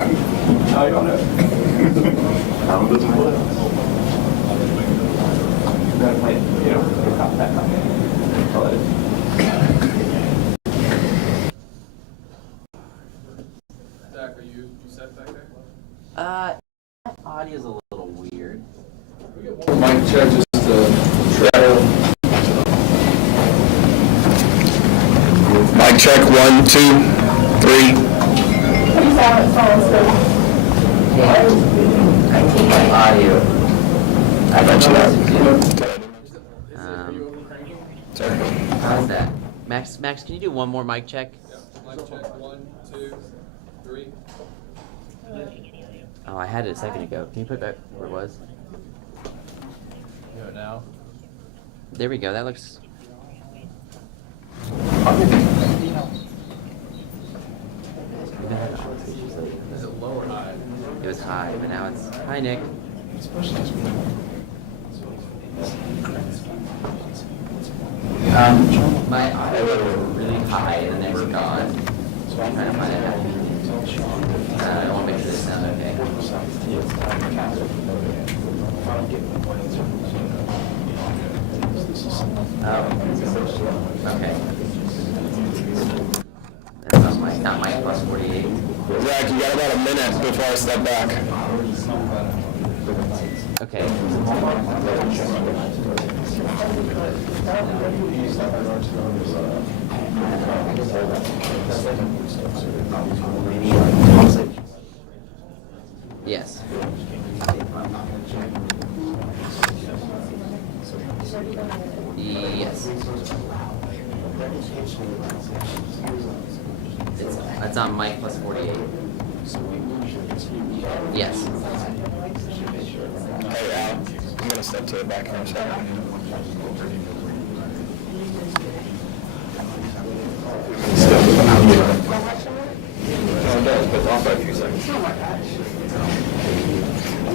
I don't know. I'm losing blue. Then play, that Zach, are you set back there? Audio's a little weird. Mic check, just travel. Mic check, 1, 2, 3. Audio. I don't know what to do. How's that? Max, can you do one more mic check? Yeah. Mic check, 1, 2, 3. Oh, I had it a second ago. Can you put that where it was? Do it now. There we go. That looks. Is it low or high? It was high, but now it's. Hi, Nick. My audio were really high and then they were gone. So I'm trying to find it. I want to make sure this sounds okay. Oh, okay. That's not my plus 48. Zach, you got about a minute before I step back. Okay. Yes. Yes. It's on mic plus 48. Yes. Hey, Al, I'm gonna step to the back here in a second. No, it does, but it's off by a few seconds. Oh my gosh.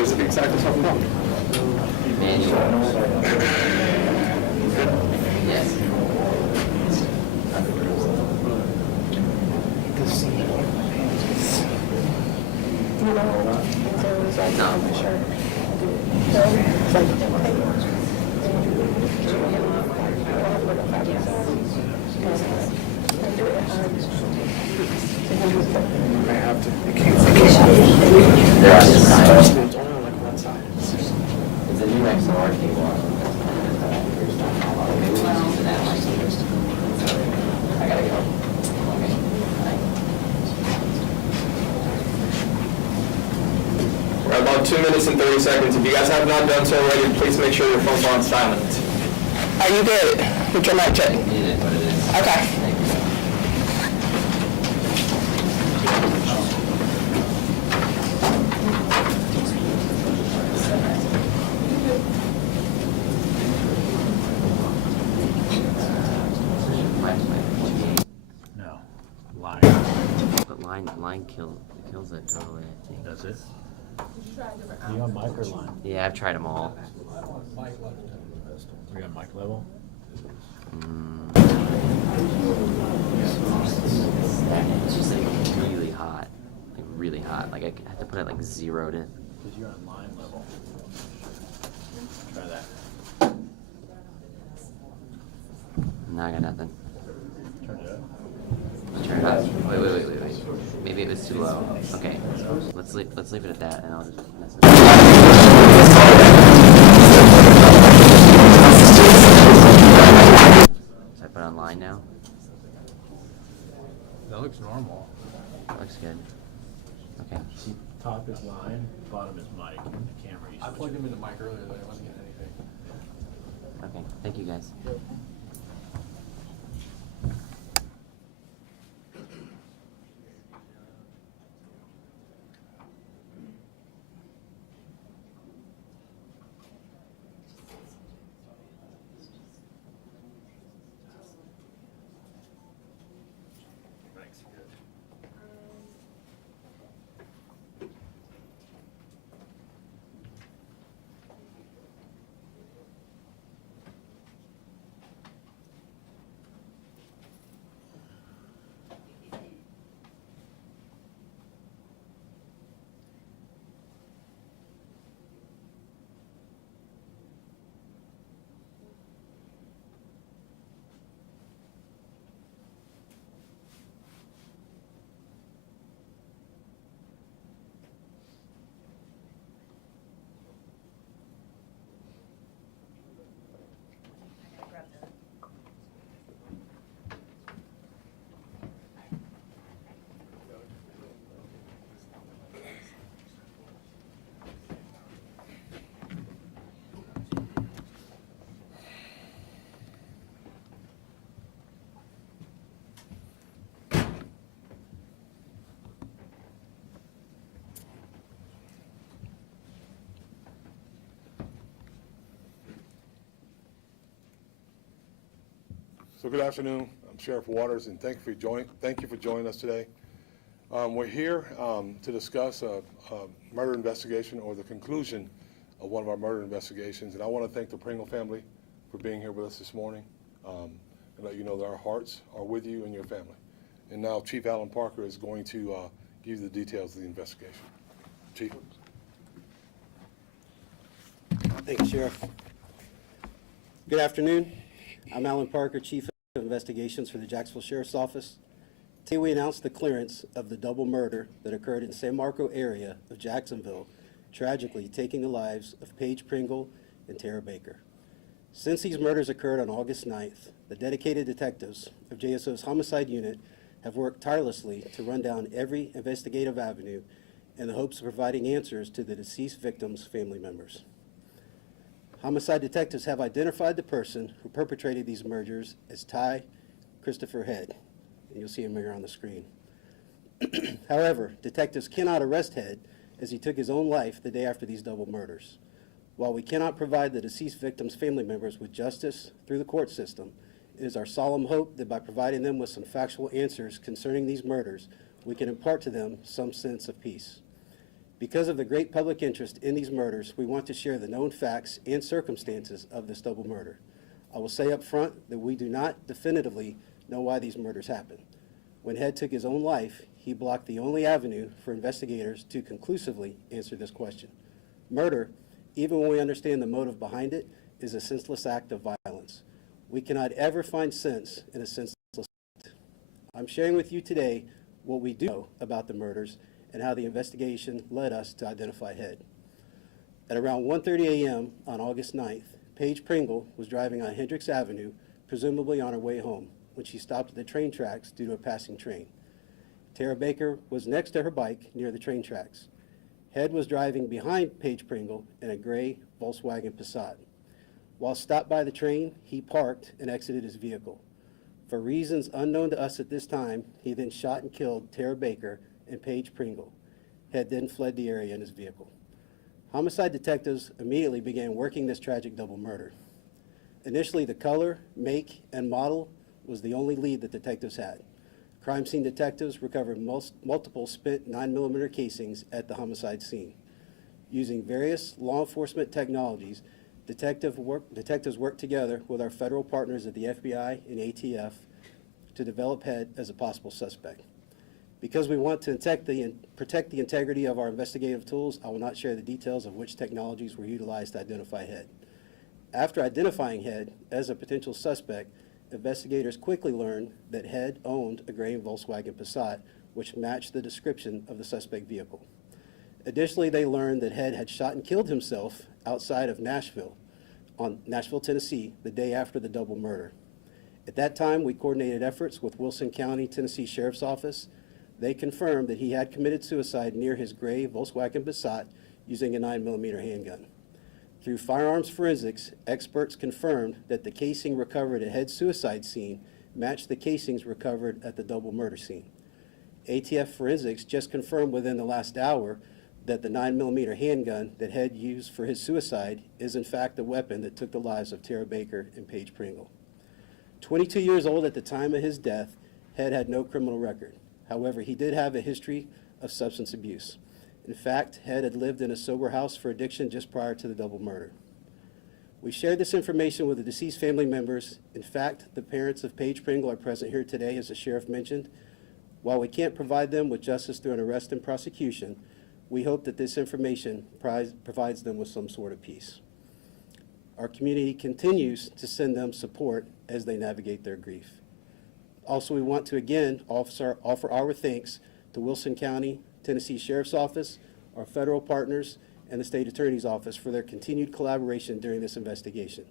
Is it exactly something wrong? Manual. Yes. I have to. They're on this side. It's only on like one side. It's a new XLR cable. Maybe we'll just use it that way. I gotta go. Okay. We're at about 2 minutes and 30 seconds. If you guys have not done so already, please make sure your phone's on silent. Are you good with your mic check? It is what it is. Okay. Thank you. No. Line. But line kills it totally, I think. Does it? You on mic or line? Yeah, I've tried them all. We on mic level? It's just like really hot. Like really hot. Like I have to put it like 0 to. Because you're on line level. Try that. No, I got nothing. Turn it up. Turn it up. Wait. Maybe it was too low. Okay. Let's leave it at that and I'll just mess it up. Should I put it on line now? That looks normal. That looks good. Okay. Top is line, bottom is mic. The camera you I switch plugged it. him in the mic earlier, but I wasn't getting anything. Okay. Thank you guys. So good afternoon. I'm Sheriff Waters, and thank you for joining us today. We're here to discuss a murder investigation, or the conclusion of one of our murder investigations. And I want to thank the Pringle family for being here with us this morning, and let you know that our hearts are with you and your family. And now Chief Alan Parker is going to give you the details of the investigation. Chief. Thank you, Sheriff. Good afternoon. I'm Alan Parker, Chief of Investigations for the Jacksonville Sheriff's Office. Today we announced the clearance of the double murder that occurred in San Marco area of Jacksonville, tragically taking the lives of Paige Pringle and Tara Baker. Since these murders occurred on August 9th, the dedicated detectives of JSO's homicide unit have worked tirelessly to run down every investigative avenue in the hopes of providing answers to the deceased victims' family members. Homicide detectives have identified the person who perpetrated these murders as Ty Christopher Head, and you'll see him here on the screen. However, detectives cannot arrest Head as he took his own life the day after these double murders. While we cannot provide the deceased victims' family members with justice through the court system, it is our solemn hope that by providing them with some factual answers concerning these murders, we can impart to them some sense of peace. Because of the great public interest in these murders, we want to share the known facts and circumstances of this double murder. I will say up front that we do not definitively know why these murders happened. When Head took his own life, he blocked the only avenue for investigators to conclusively answer this question. Murder, even when we understand the motive behind it, is a senseless act of violence. We cannot ever find sense in a senseless act. I'm sharing with you today what we do know about the murders and how the investigation led us to identify Head. At around 1:30 a.m. on August 9th, Paige Pringle was driving on Hendricks Avenue, presumably on her way home, when she stopped at the train tracks due to a passing train. Tara Baker was next to her bike near the train tracks. Head was driving behind Paige Pringle in a gray Volkswagen Passat. While stopped by the train, he parked and exited his vehicle. For reasons unknown to us at this time, he then shot and killed Tara Baker and Paige Pringle. Head then fled the area in his vehicle. Homicide detectives immediately began working this tragic double murder. Initially, the color, make, and model was the only lead that detectives had. Crime scene detectives recovered multiple spent 9mm casings at the homicide scene. Using various law enforcement technologies, detectives worked together with our federal partners at the FBI and ATF to develop Head as a possible suspect. Because we want to protect the integrity of our investigative tools, I will not share the details of which technologies were utilized to identify Head. After identifying Head as a potential suspect, investigators quickly learned that Head owned a gray Volkswagen Passat, which matched the description of the suspect vehicle. Additionally, they learned that Head had shot and killed himself outside of Nashville, Tennessee, the day after the double murder. At that time, we coordinated efforts with Wilson County, Tennessee Sheriff's Office. They confirmed that he had committed suicide near his gray Volkswagen Passat using a 9mm handgun. Through firearms forensics, experts confirmed that the casing recovered at Head's suicide scene matched the casings recovered at the double murder scene. ATF forensics just confirmed within the last hour that the 9mm handgun that Head used for his suicide is in fact the weapon that took the lives of Tara Baker and Paige Pringle. 22 years old at the time of his death, Head had no criminal record. However, he did have a history of substance abuse. In fact, Head had lived in a sober house for addiction just prior to the double murder. We shared this information with the deceased family members. In fact, the parents of Paige Pringle are present here today, as the sheriff mentioned. While we can't provide them with justice through an arrest and prosecution, we hope that this information provides them with some sort of peace. Our community continues to send them support as they navigate their grief. Also, we want to again offer our thanks to Wilson County, Tennessee Sheriff's Office, our federal partners, and the State Attorney's Office for their continued collaboration during this investigation.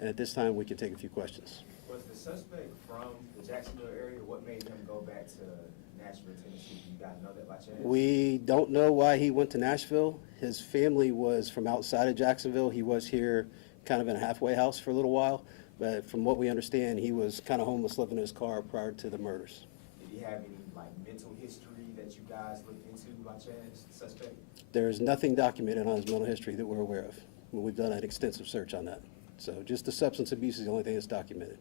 And at this time, we can take a few questions. Was the suspect from the Jacksonville area? What made him go back to Nashville, Tennessee? You guys know that by chance? We don't know why he went to Nashville. His family was from outside of Jacksonville. He was here kind of in a halfway house for a little while. But from what we understand, he was kind of homeless, living in his car prior to the murders. Did he have any mental history that you guys looked into by chance, suspect? There is nothing documented on his mental history that we're aware of. We've done an extensive search on that. So just the substance abuse is the only thing that's documented.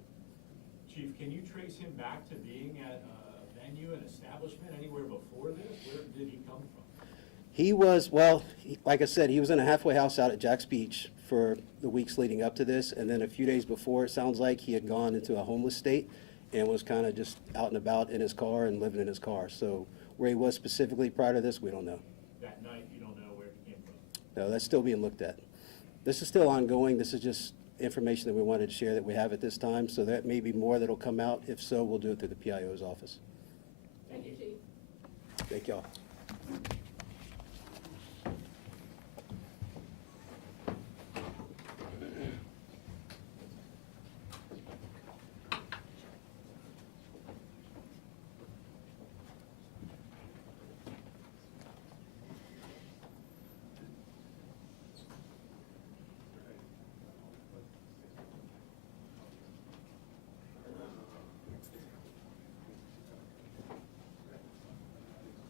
Chief, can you trace him back to being at a venue, an establishment, anywhere before this? Where did he come from? He was, well, like I said, he was in a halfway house out at Jack's Beach for the weeks leading up to this, and then a few days before, it sounds like he had gone into a homeless state and was kind of just out and about in his car and living in his car. So where he was specifically prior to this, we don't know. That night, you don't know where he came from? No, that's still being looked at. This is still ongoing. This is just information that we wanted to share that we have at this time, so that may be more that'll come out. If so, we'll do it through the PIO's office. Thank you, Chief. Thank y'all.